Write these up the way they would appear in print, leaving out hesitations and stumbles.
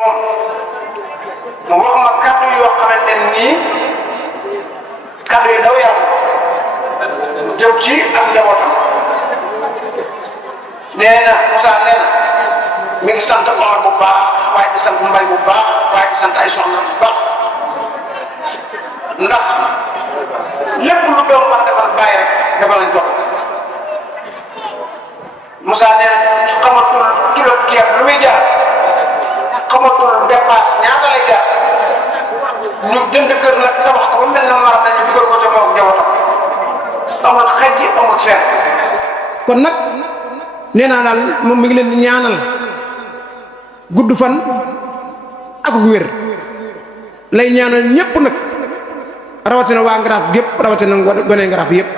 mu wax ma kàddu yoo xamante nii kàddu yi daw yaram jëm ci ak njabootam. nee na Moussa nee na mi ngi sant Omar bu baax waaye di sant Mbay bu baax waaye di sant ay soxna bu baax ndax lépp lu doon war defal bàyyi rek defal nañ ko. Moussa nee na xamatul kilo ceeb lu muy jaar xamatul dépasse ñaata lay jaar ñu jënd kër nag tabax ko ba mel ne mar nañu dugal ko ca moom njabootam amul xaj yi amul seen. kon nag nee naa daal moom mi ngi leen di ñaanal gudd fan ak wér lay ñaanal ñépp nag rawatina waa Ngaraaf gépp rawatina gone Ngaraaf yépp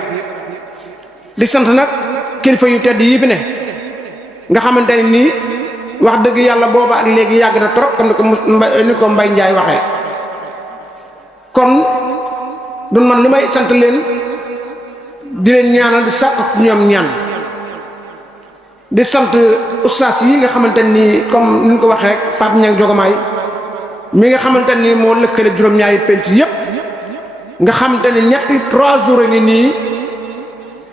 di sant nag kilifa yu tedd yii fi ne nga xamante ne nii wax dëgg yàlla booba ak léegi yàgg na trop comme ni ko Mbay Njaay waxee kon du man li may sant leen di leen ñaanal di sàkk ñoom ñaan di sant ustaas yi nga xamante nii comme ni ñu ko waxee rek Pape Ñang Jogomaay mi nga xamante nii moo lëkkale juróom-ñaari penc yépp nga xamante ni ñetti 3 jours ngi nii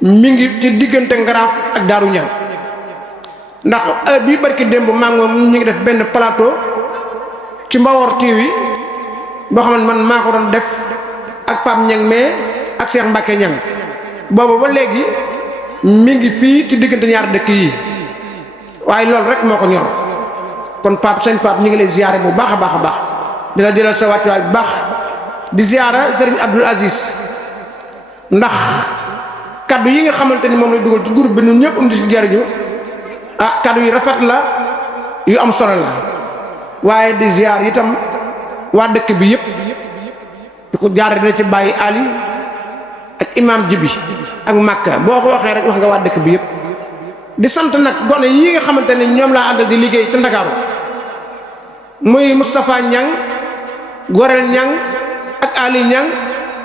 mi ngi ci diggante Ngaraaf ak Daaru Ñaan ndax bii barki démb maa ngi moom ñu ngi def benn plateau ci Mbawor TV boo xam ne man maa ko doon def ak Pape Ñang mais ak Cheikh Mbacke Ñang boobu ba léegi mi ngi fii ci diggante ñaar dëkk yi waaye loolu rek moo ko ñor kon Pape sëñ Pape ñu ngi lay ziyaare bu baax a baax a baax dina jëlal sa wàccuwaay bu baax di ziyaara Serigne Abdoul Aziz ndax kaddu yi nga xamante ni moom lay dugal ci groupe bi ñun ñëpp di si jariñu kaddu yu rafet la yu am solo la waaye di ziyaar itam waa dëkk bi yëpp di ko jaare dina ci bàyyi Ali ak imam Jibi ak Makka boo ko waxee rek wax nga waa dëkk bi yëpp di sant nag gone yi nga xamante ne ñoom laa àndal di liggéey ca Ndakaaru muy Moustapha Ñang Gorel Ñang ak Ali Ñang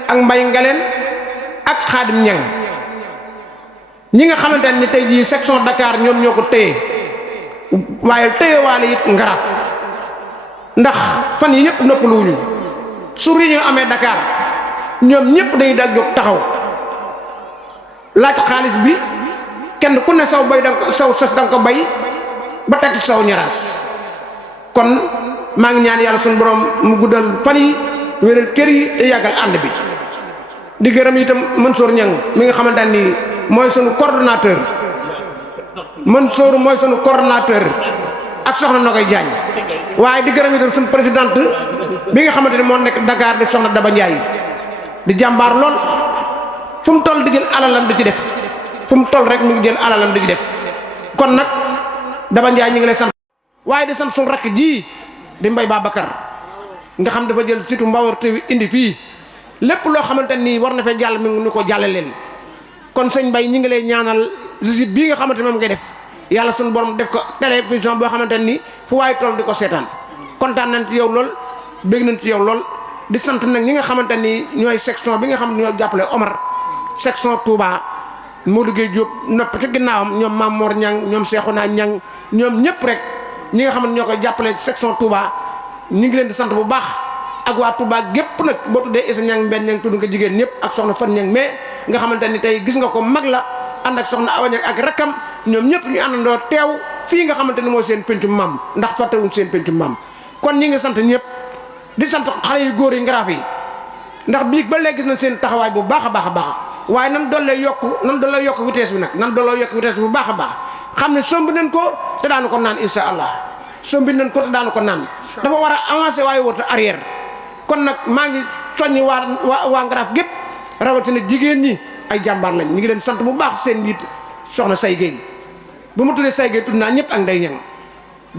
ak Mbay Ngaleen ak Xaadim Ñang ñi nga xamante ne tey jii section Dakar ñoom ñoo ko téye waaye téye waale it Ngaraaf ndax fan yi yëpp noppaluwuñu su réunion amee Dakar ñoom ñëpp dañuy daal jóg taxaw laaj xaalis bi kenn ku ne saw bay danga saw sas danga ko bay ba teg ci saw ñaraas kon maa ngi ñaan yàlla suñu borom mu guddal fan yi wéral kër yi te yàggal ànd bi di gërëm itam Mansour Ñang mi nga xamante ni mooy sunu coordonnateur Mansour mooy sunu coordonnateur ak soxna Nogoy Jaañ waaye di gërëm itam sunu présidente bi nga xamante ni moo nekk Dakar di soxna Daba Njaay di jàmbaar lool fu mu toll di jël alalam di ci def fu mu toll rek mu ngi jël alalam di ci def kon nag Daba Njaay ñi ngi lay sant waaye di sant sunu rakk ji di Mbay Babacar nga xam dafa jël surtout Mbawar TV indi fii lépp loo xamante ni war na fee jàll mi ngi ko jàlle leen kon sëñ Mbay ñi ngi lay ñaanal visite bii nga xamante ni moom ngay def yàlla suñu borom def ko télévision boo xamante ni fu waaye toll di ko seetaan kontaan nañ ci yow lool bég nañ ci yow lool di sant nag ñi nga xamante ni ñooy section bi nga xam ne ñoo jàppale Omar section Touba Modou Gueye Diop nopp ci ginnaawam ñoom Mamor Ñang ñoom Seexuna Ñang ñoom ñëpp rek ñi nga xam ne ñoo koy jàppale section Touba ñu ngi leen di sant bu baax ak waa Touba gépp nag boo tuddee Issa Ñang Mbenn Ñang tudd nga jigéen ñëpp ak soxna Fan Ñang mais nga xamante ni tey gis nga ko mag la ànd ak soxna Awa Ñang ak rakkam ñoom ñëpp ñu àndandoo teew fii nga xamante ni mooy seen pencum maam ndax fàttewuñ seen pencum maam kon ñi nga sant ñëpp di sant xale yu góor yi Ngaraaf yi ndax biig ba léegi gis nañ seen taxawaay bu baax a baax a baax waaye nan dollee yokk vitesse bi nag nan doole yokk vitesse bi bu baax a baax xam ne sombi nañ ko te daanu ko naan insha allah sombi nañ ko te daanu ko naan dafa war a avancer waaye warut a arrière kon nag maa ngi soññi waa Ngaraaf gépp rawatina jigéen ñi ay jàmbaar lañ ñu ngi leen sant bu baax seen njiit soxna Say Gueye bu ma tuddee Say Gueye tudd naa ñëpp ak Ndey Ñang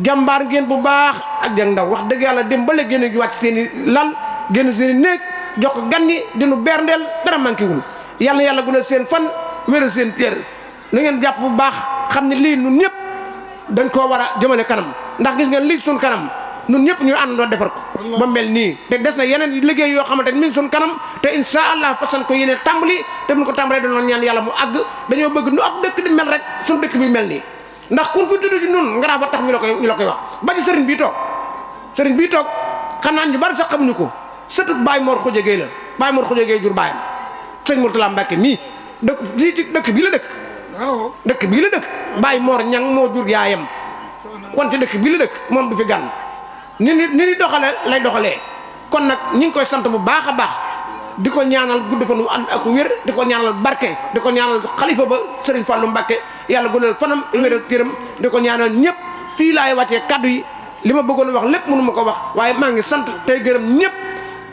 jàmbaar ngeen bu baax ak jang ndaw wax dëgg yàlla dem ba léegi génn gi wàcc seen i lal génn seen i néeg jox ko gan ñi dinu berndeel dara manqué wul yàlla yàlla gunal seen fan wéral seen téer na ngeen jàpp bu baax xam ne lii nun ñëpp dañ koo war a jëmale kanam ndax gis ngeen lii suñ kanam nun ñëpp ñu àndandoo defar ko ba mel nii te des na yeneen liggéey yoo xamante ni mi ngi suñ kanam te insha allah façon ko yéene tàmbali te mun ko tàmbalee doon ñaan yàlla mu àgg dañoo bëgg nu ab dëkk di mel rek suñ dëkk bi mel nii ndax kun fi tudd ci nun Ngaraaf ba tax ñu la koy wax ba ci sëriñ bii toog sëriñ bii toog xam naa ñu bari sax xamuñu ko sëtut Baye Mor Khoudia Gueye la Baye Mor Khoudia Gueye jur baayam sëñ Mourtala Mbacke mii dëkk fii ci dëkk bii la dëkk dëkk bii la dëkk Baye Mor ñang moo jur yaayam kon ci dëkk bii la dëkk moom du fi gan ni doxale lay doxalee kon nag ñi ngi koy sant bu baax a baax di ko ñaanal gudd fan wu ànd ak wér di ko ñaanal barke di ko ñaanal xalifa ba Serigne Fallou Mbacke yàlla guddal fanam wéral tiram di ko ñaanal ñëpp fii laay wàccee kaddu yi li ma bëggoon wax lépp mënu ma ko wax waaye maa ngi sant tey gërëm ñëpp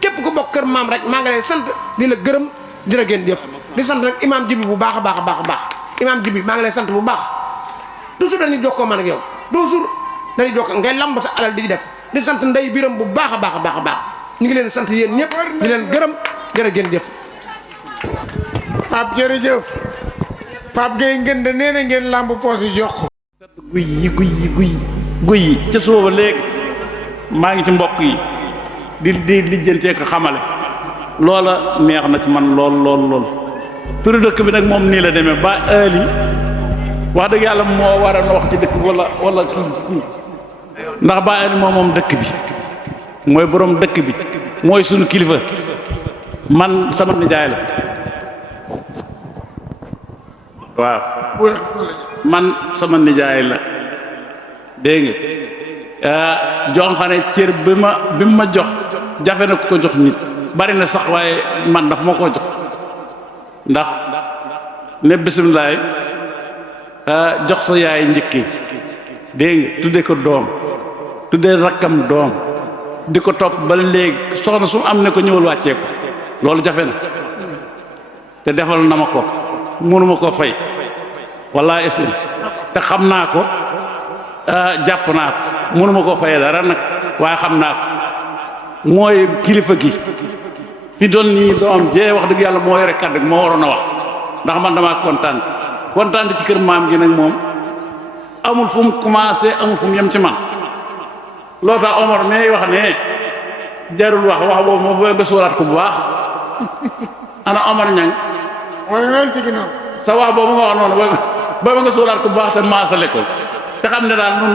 képp ku bokk kër maam rek maa ngi lay sant di la gërëm di la gën jëf di sant nag imaam Jibi bu baax a baax a baax a baax imaam Jibi maa ngi lay sant bu baax toujours dañuy jokkoo man ak yow toujours dañuy jokkoo ngay lamb sa alal di def di sant ndey biram bu baax a baax a baax a baax ñu ngi leen sant yéen ñëpp di leen gërëm jërë ngeen jëf. Pape jërëjëf Pape Gueye ngeen de nee na ngeen lamb poos yi jox ko. guy yi ca suba ba léegi maa ngi ci mbokk yi di lijjantee ko xamale loola neex na ci man lool turu dëkk bi nag moom nii la demee ba Ali wax dëgg yàlla moo war a wax ci dëkk bi wala kii ndax ba Ali moom dëkk bi mooy borom dëkk bi mooy sunu kilifa man sama nijaay la waaw man sama nijaay la dégg nga jonxane cër bi ma jox jafe na ku ko jox nit bari na sax waaye man dafa ma koo jox ndax ne bisimilaay jox sa yaay njëkki dégg nga tudde ko doom tudde rakkam doom di ko topp ba léegi soxna su am ne ko ñëwal wàccee ko loolu jafe na te defal na ma ko mënuma koo fay wallaahi esin te xam naa ko jàpp naa ko mënuma koo fayee dara nag waaye xam naa ko mooy kilifa gi fi doon nii doom jee wax dëgg yàlla moo yore kàddu moo waroon a wax ndax man damaa kontaan ci kër maam gi nag moom amul fu mu commencé amul fu mu yem ci man loo tax Omar may wax ne jarul wax boobu moom boo nga sóoraat ko bu baax ana Omar ñang sa wax boobu nga wax noonu booba nga sóoraat ko bu baax te maasale ko te xam ne daal nun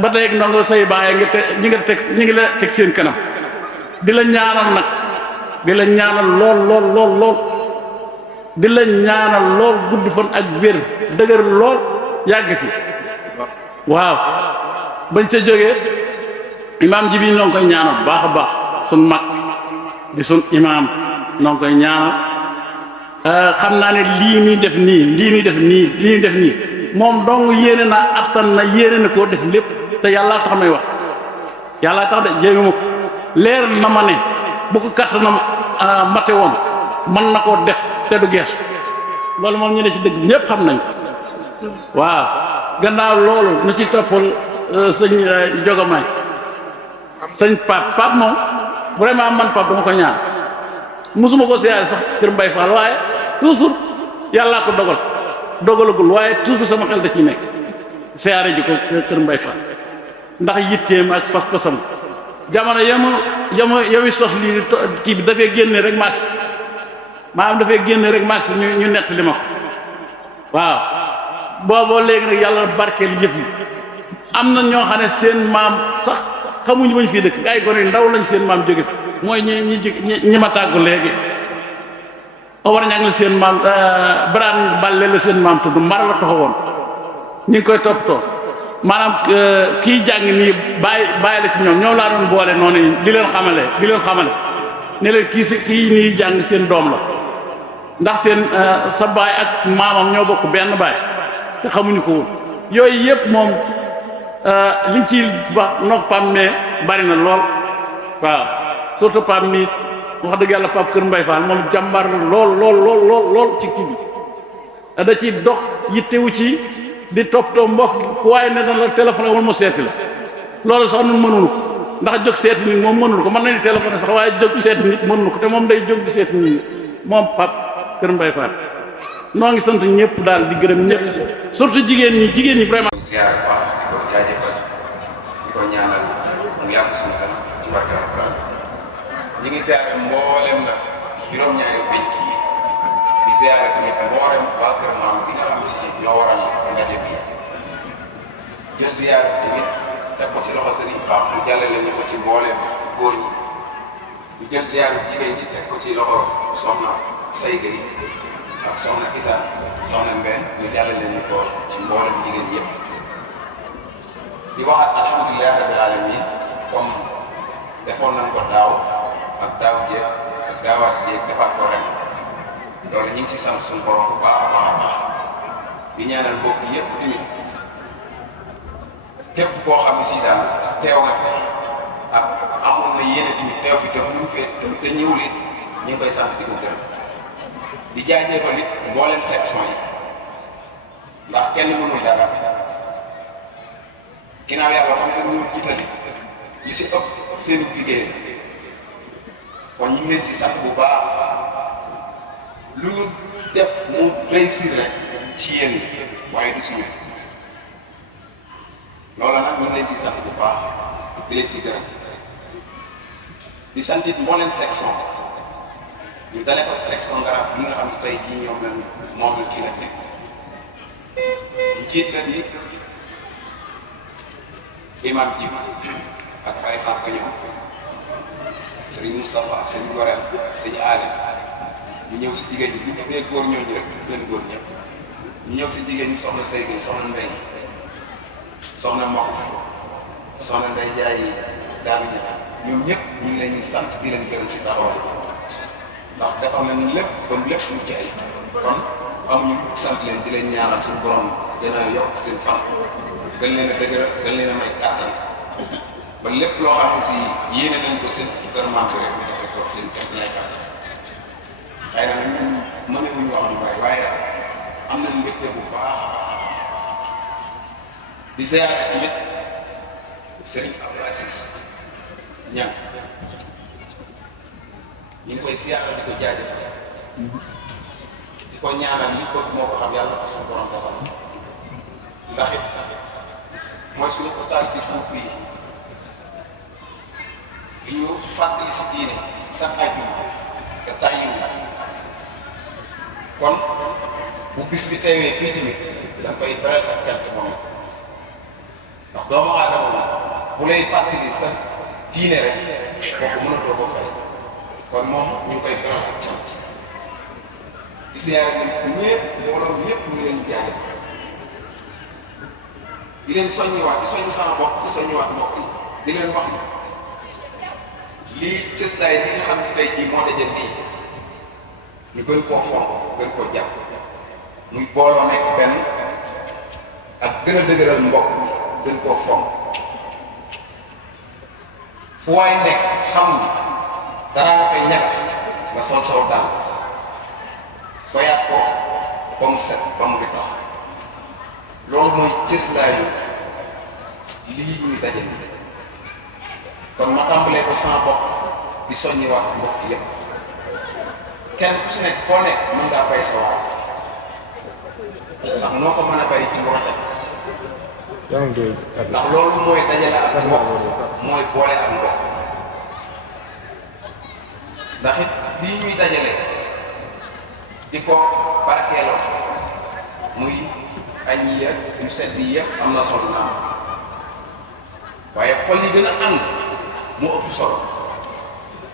ba tey ndongo say bàyyi ñi ngi la teg seen kanam di la ñaanal nag di la ñaanal lool di la ñaanal lool gudd fan ak wér dëgër lool yàgg fi waaw bañ ca jógee imaam ji bi ñoo ngi koy ñaanal bu baax a baax sun mag di sun imaam ñoo ngi koy ñaanal xam naa ne lii ñuy def nii moom dong yéene na attan na yéene na koo def lépp te yàlla tax may wax yàlla tax de jéegu ma ko leer na ma ne bu ko kattanam mate woon mën na koo def te du gees loolu moom ñu ne ci dëgg ñëpp xam nañ waaw gannaaw loolu na ci toppal sëñ Jogamaay sëñ Pape moom vraiment man Pape dama ko ñaan musuma ko siyaare sax kër Mbay Fall waaye toujours yàllaa ko dogalagul waaye toujours sama xel da ciy nekk siyaare ji ko kër Mbay Fall ndax yitteem ak pas-pasam jamono yamu sos lii kii bi dafay génne rek max maanaam dafay génne rek max ñu nett li ma ko waaw booboo léegi nag yàlla barkeel yëf yi am na ñoo xam ne seen maam sax xamuñu bañ fii dëkk ay gone ndaw lañ seen maam jóge fi mooy ñi ma tàggu léegi Omar ñaa ngi la seen maam Birane Balle la seen maam tudd Mbar la taxawoon ñu ngi koy toppatoo maanaam kii jàng nii bàyyi la ci ñoom laa doon boole noonu di leen xamale ne leen kii nii jàng seen doom la ndax seen sa baay ak maamam ñoo bokk benn baay te xamuñu ko woon yooyu yëpp moom liñ ci wax noog Pam mais bari na lool waaw surtout Pam mi wax dëgg yàlla Pape Kër Mbay Fall moom jàmbar la lool ci kii bi da ci dox yittewu ci di toppatoo mbokk waaye ne dana la téléphoné wala mu seeti la loolu sax nun mënunu ko ndax jóg seeti nit moom mënunu ko mën nañu téléphoné sax waaye jóg seeti nit mënunu ko te moom day jóg di seeti nit moom Pape Kër Mbay Fall noo ngi sant ñëpp daal di gërëm ñëpp surtout jigéen ñi vraiment. ziar bu baax di ko jaajëfal di ko ñaanal mu yàgg suñu kanam ci barke Alxuraan ñi ngi ziare mboolem nag juróom-ñaari penc yi di ziare tamit mboolem waa kër maam bi nga xam si ñoo waral ndaje bi jël ziar tamit teg ko ci loxo Serigne Pape mu jàllale ñu ko ci mbooleem góor ñi ñu jël ziyaaru jigéen ñi teg ko ci loxo soxna Say Gueye ak soxna Issa soxna Mbène ñu jàllale ñu ko ci mbooleem jigéen yëpp di waxaat alhamdulilah rabbil alamin comme defoon nañ ko daaw ak daaw jéeg ak daawaat jéeg defaat ko ren loolu ñu ngi ci sant suñu borom bu baax a baax a baax di ñaanal mbokk yëpp tamit képp koo xam ne si daal teew na fi ak amoon na yéene tamit teew fi te mënu fee te ñëwul it ñu ngi koy sant di ko gërëm di jaajëfal it mboolem section yi ndax kenn mënul dara ginnaaw yàlla xam ne ñu jiitali li si ëpp seenu liggéey la kon ñu ngi leen si sant bu baax lu ñu def mu réussir rek ci yéen ñi waaye du suñu loola nag ñu ngi leen si sant bu baax di leen ci gërëm di sant it mbooleem section ñu dale ko section Ngaraaf bi nga xam ne tey jii ñoom lañ moom la kii nag nekk njiit la di imam ji ak ay xaar ka ñëw Serigne Moustapha ak Serigne Gorel Serigne Aale ñu ñëw si jigéen ñi bu ñu tuddee góor ñooñu rek leen góor ñëpp ñu ñëw si jigéen ñi soxna Sey Gueye soxna Ndey soxna Mbokk soxna Ndey Jaay yi daanu ña ñoom ñëpp ñu ngi leen di sant di leen gërëm si taxawaay ndax defal nañu lépp ba lépp lu ci ay kon amuñu sant leen di leen ñaanal suñu borom gën a yokk seen fan gën leen a dëgëral gën leen a may kàttan ba lépp loo xam ne si yéene nañ ko seen kër maam fi rek ñu defee ko seen kër lay kàttan xëy na nag ñun mënewuñu wax lu bari waaye daal am nañu mbégte bu baax a baax di ziyaare tamit Serigne Abdou Aziz ñaan ñu ngi koy ziyaare di ko jaajëfal di ko ñaanal li bëgg moo ko xam yàlla ko suñu borom defal ndax it mooy suñu ustaas si groupe yi li ñu fàttali si diine sax ay bi te tàyyiwu kon bu bis bi teewee fii tamit da koy beral ak cant moom ndax doomu aadama moom bu lay fàttali sa diine rek kooku mënatoo ko fay kon moom ñu ngi koy beral ak cant di siyaare ñëpp mbooloo ñëpp ñu leen jaay di leen soññiwaat di soññ sama bopp di soññiwaat mbokk yi di leen wax ni lii cëslaay bi nga xam si tey jii moo daje nii ñu gën koo fonk gën koo jàpp muy booloo nekk benn ak gën a dëgëral mbokk gën koo fonk fu waay nekk xam ni dara nga fay ñett nga sol saw dànk bayaat ko ba mu set ba mu fi tax loolu mooy cëslaayu lii ñuy daje nii kon ma tàmbalee ko sama bopp di soññiwaat mbokk yépp kenn ku si nekk foo nekk mën ngaa bay sa waar ndax noo ko mën a bay ci lu rafet ndax loolu mooy dajale ak mbokk mooy boole ak mbokk ndax it lii ñuy dajale di ko barkeeloo muy añ yi ak yu sedd yi yëpp am na solo naam waaye xol yi gën a ànd moo ëpp solo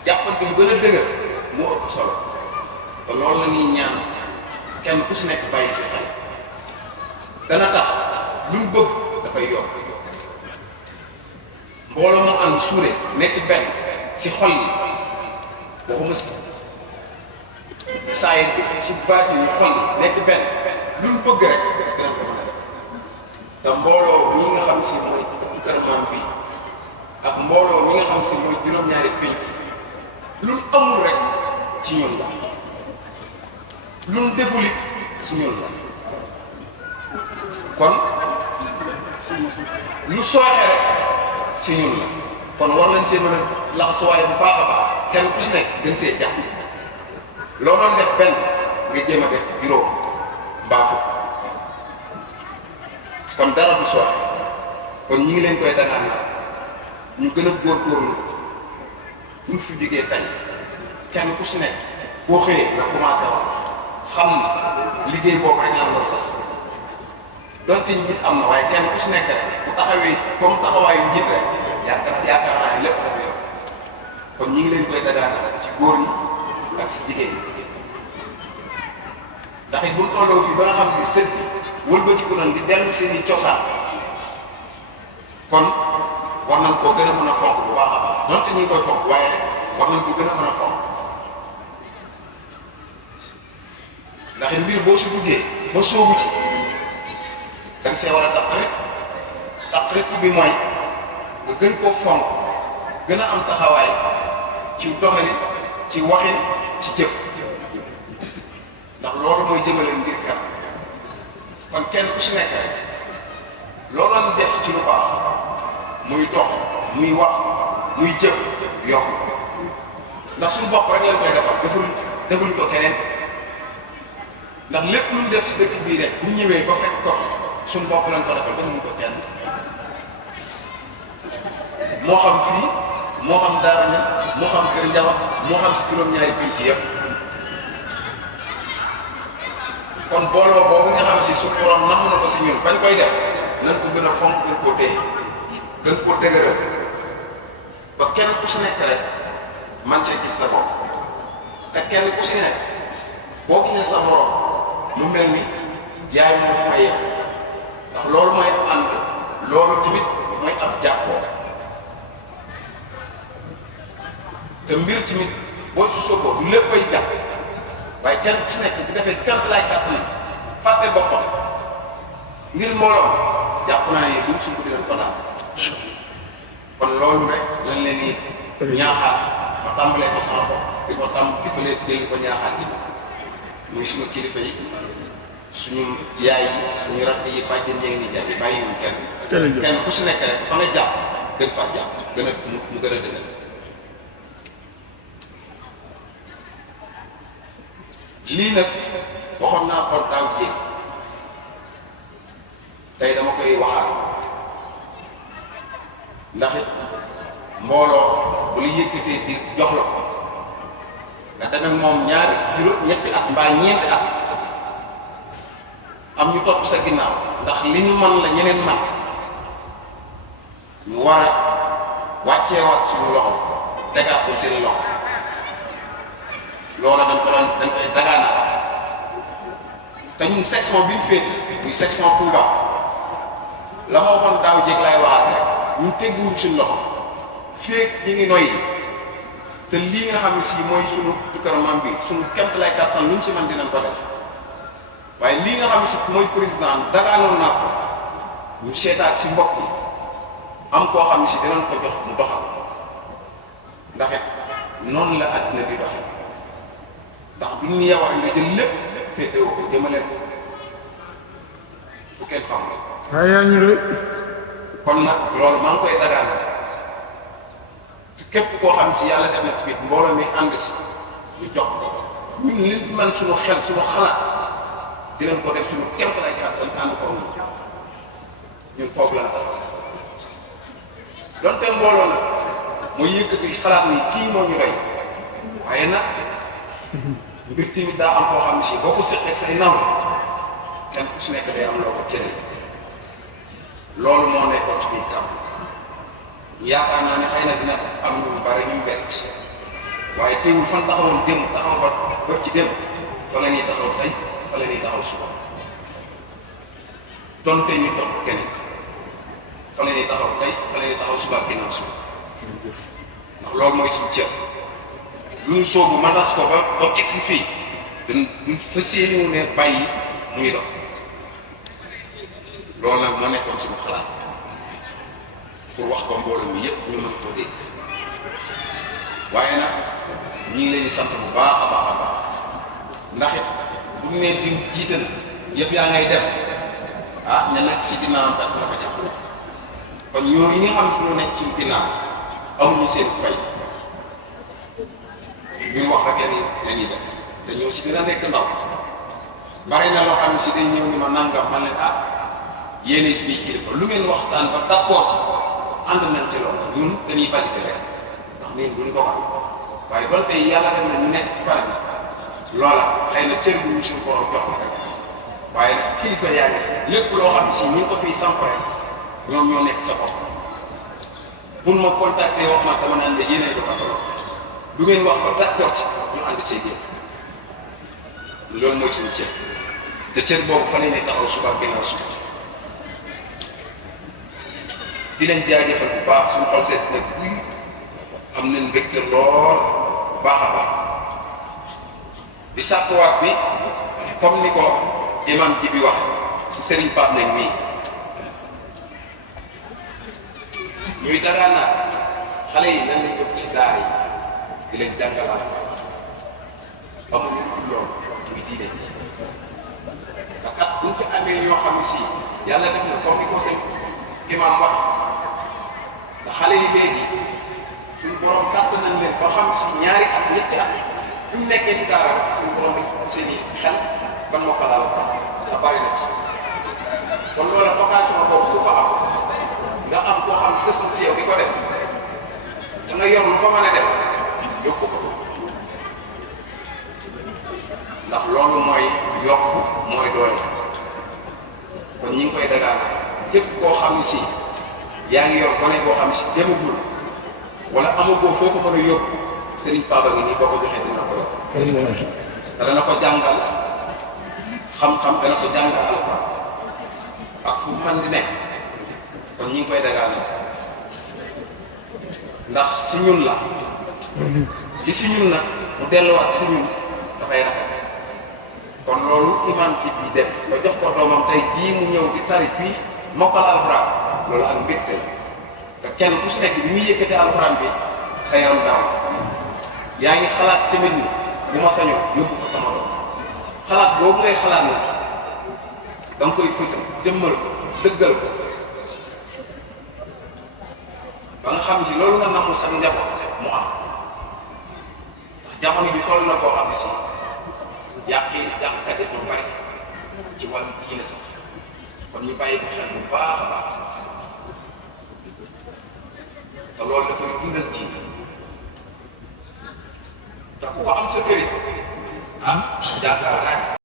jàppante mu gën a dëgër moo ëpp solo te loolu la ñuy ñaan kenn ku si nekk bàyyi si xel dana tax luñ bëgg dafay yokk mbooloo mu ànd suure nekk benn si xol yi waxuma si saa yi ci baat yi xol yi nekk benn luñ bëgg rek dina ko mën a def te mbooloo ñi nga xam si mooy kër maam bi ak mbooloo mi nga xam si mooy juróom-ñaari pénc luñ amul rek ci ñun la luñ deful it si ñun la kon lu sooxe rek si ñun la kon war nañ see mën a laxasuwaay bu baax a baax kenn ku si nekk gën see jàpp loo doon def benn nga jéem a def juróom mbaa fukk kon dara du sooxe kon ñi ngi leen koy dagaan la ñu gën a góorgóorlu buñ fi jógee tey kenn ku si nekk boo xëyee nga commencé wax xam ni liggéey boobu rek la sas donte njiit am na waaye kenn ku si nekk rek bu taxawee comme taxawaayu njiit rek yaakaar naa ne lépp dafa yor kon ñi ngi leen koy dagaanal ci góor ñi ak si jigéen ñi ndax it bu ñu tolloo fii ba nga xam si sët yi wëlbatiku nañ di dellu seen i cosaan kon war nañ koo gën a mën a fonk bu baax a baax donte ñu ngi koy fonk waaye war nañ ko gën a mën a fonk ndax it mbir boo si duggee ba soobu ci dañ see war a taq rek bi mooy nga gën koo fonk gën a am taxawaay ci doxalin ci waxin ci jëf ndax loolu mooy jëmale mbir kat kon kenn ku si nekk rek loolu lañ def ci lu baax muy dox muy wax muy jëf yokk ndax suñu bopp rek lañ koy defal defaluñ ko keneen ndax lépp lu ñu def ci dëkk bii rek bu ñëwee ba fekk ko suñu bopp lañ ko defal defaluñ ko kenn moo xam fii moo xam Daara Ña moo xam Kër Njawa moo xam si juróom-ñaari pinc yëpp kon booloo boobu nga xam si suñu borom nam na ko si ñun bañ koy def nañ ko gën a fonk gën koo téye gën koo dëgëral ba kenn ku si nekk rek man cee gis sa bopp te kenn ku si nekk boo gisee sa borom mu mel ni yaay moom may yem ndax loolu mooy ànd loolu tamit mooy ab jàppoo te mbir tamit boo si sooboo du lépp koy jàpp waaye kenn ku si nekk di defee képp laay kàttan fàtte boppam ngir mbooloo jàpp naa ne duñ suñ ko dinañ ko daal kon loolu rek lañ leen di ñaaxaat ma tàmbalee ko sama bopp di ko leen ko ñaaxaat ci muy suñu kilifa yi suñu yaay yi suñu rakk yi bàjjen njëg ni jaay yi bàyyiwuñ kenn ku si nekk rek fa nga jàpp gën faa jàpp gën a mu gën a dëgër lii nag waxoon naa ko daaw jéeg tey dama koy waxaat ndax it mbooloo bu la yëkkatee di jox la ko nga dem ak moom ñaari ñetti at mbaa ñeenti at am ñu topp sa ginnaaw ndax li ñu man la ñeneen man ñu war a wàcceewaat suñu loxo tegaat ko seen loxo loola dañ koy dagaanaat te ñun section bi ñu féete muy section Touba la ma waxoon daaw jéeg laay waxaat rek ñun tegguwuñ suñu loxo féeg ñi ngi noyyi te lii nga xam ne si mooy suñu tukkar maam bi suñu kemt lay kàttan luñ si man dinañ ko def waaye lii nga xam ne si mooy président dagaanoon naa ko ñu seetaat si mbokk yi am koo xam ne si dinañ ko jox mu doxal ndax it noonu la àddina di doxe ndax bu ñu yeewal nga jël lépp féetewoo ko jëmale fu kenn xam la waaye yaa ñu rek kon nag loolu maa ngi koy dagaana képp koo xam si yàlla def na tamit mbooloo mi ànd si ñu jox ko ñun li man suñu xel suñu xalaat dinañ ko def suñu kéem lay kàttan ànd ko ñun foofu laa taxaw donte mbooloo nag mooy yëkkati xalaat ni kii moo ñu doy waaye nag mbir tamit daa am koo xam ne si boo ko seqee say naw kenn ku si nekk day am loo ko cëre loolu moo nekkoon ci biir kàmm yaakaar naa ne xëy na dina am ñu bari ñu bett waaye teewul fan taxawoon démb taxaw ba ci démb fa la ñuy taxaw tey fa la ñuy taxaw suba donte ñu topp keneen fa la ñuy taxaw tey fa la ñuy taxaw suba ak ginnaaw suba ndax loolu mooy suñu ceeb lu ñu soobu ma nas ko ba egsi fii duñ fas yéene mu ne bàyyi muy dox loolu nag moo nekkoon suñu xalaat pour wax ko mbooloo mi yëpp ñu mën koo dégg waaye nag ñu ngi leen di sant bu baax a baax a baax ndax it bu ñu nee di jiite na yëpp yaa ngay dem ah ña nekk si ginnaawam kat na ko jàppale kon ñooñu nga xam si ñu nekk suñu ginnaaw amuñu seen fay ñun wax rek la ñuy def te ñoo si gën a nekk ndaw bari na loo xam ne si day ñëw ni ma nangam man leen ah yéene suñuy kilifa lu ngeen waxtaan ba d'accord si ànd nañ ci loolu ñun dañuy validé rek ndax ñun duñ doxal waaye doon tey yàlla def na ñu nekk ci kanam loola xëy na cër bu ñu suñu borom jox la rek waaye nag kilifa yaa ngi lépp loo xam si ñu ngi ko fiy samp rek ñoom ñoo nekk sa bopp pour ma contacter wax ma dama naan la yéenee ko kataloog du ngeen wax ba d'accord ci ñu ànd see génn loolu mooy suñu cër te cër boobu fa ne taxaw suba ak ginnaaw suba di leen jaajëfal bu baax suñu xol seet nag am nañ mbégte lool bu baax a baax di sàkkuwaat bi comme ni ko imam ji bi wax si Serigne Pape nañ mii ñuy dagaan naa xale yi nan lañ yóbbu ci daara yi di leen jàngalaat amuñu loolu muy diine ji ndax kat buñ fi amee ñoo xam si yàlla def na comme ni ko sëñ imam wax ndax xale yi léegi suñu borom kàtt nañ leen ba xam si ñaari at ñetti at bu ñu nekkee si daara suñu borom bi seen i xel ban moo ko daal te bari na ci kon loolu vocation boobu ku ko am nga am koo xam sës na si yow di ko def da nga yor lu fa mën a dem yóbbu ko ndax loolu mooy yokk mooy doole kon ñi ngi koy dagaan képp koo xam ne si yaa ngi yor gone boo xam ne si demagul wala amagoo foo ko mën a yóbbu Serigne Paba ngi nii boo ko joxee dina ko yokk te dana ko jàngal xam-xam dana ko jàngal alxuraan ak fu man di nekk kon ñi ngi koy dagaan ndax si ñun la li si ñun nag mu delluwaat si ñun dafay rafet kon loolu imam ji bi def ba jox ko doomam tey jii mu ñëw di tari fii mokkal alxuraan loolu ak mbégte la te kenn ku si nekk bi muy yëkkati alxuraan bi sa yaram daaw yaa ngi xalaat tamit ni bu ma sañoon yóbbu ko sama doom xalaat boobu ngay xalaat na da nga koy fësal jëmmal ko dëggal ko ba nga xam ci loolu nga namm sa njaboot mu am ndax jamono bi toll na koo xam ne si yàqkat yi du bari ci wàllu diine sax kon ñu bàyyi ko xel bu baax a baax te loolu dafay dundal diine te ku ko am sa kër yi ah yaakaar naa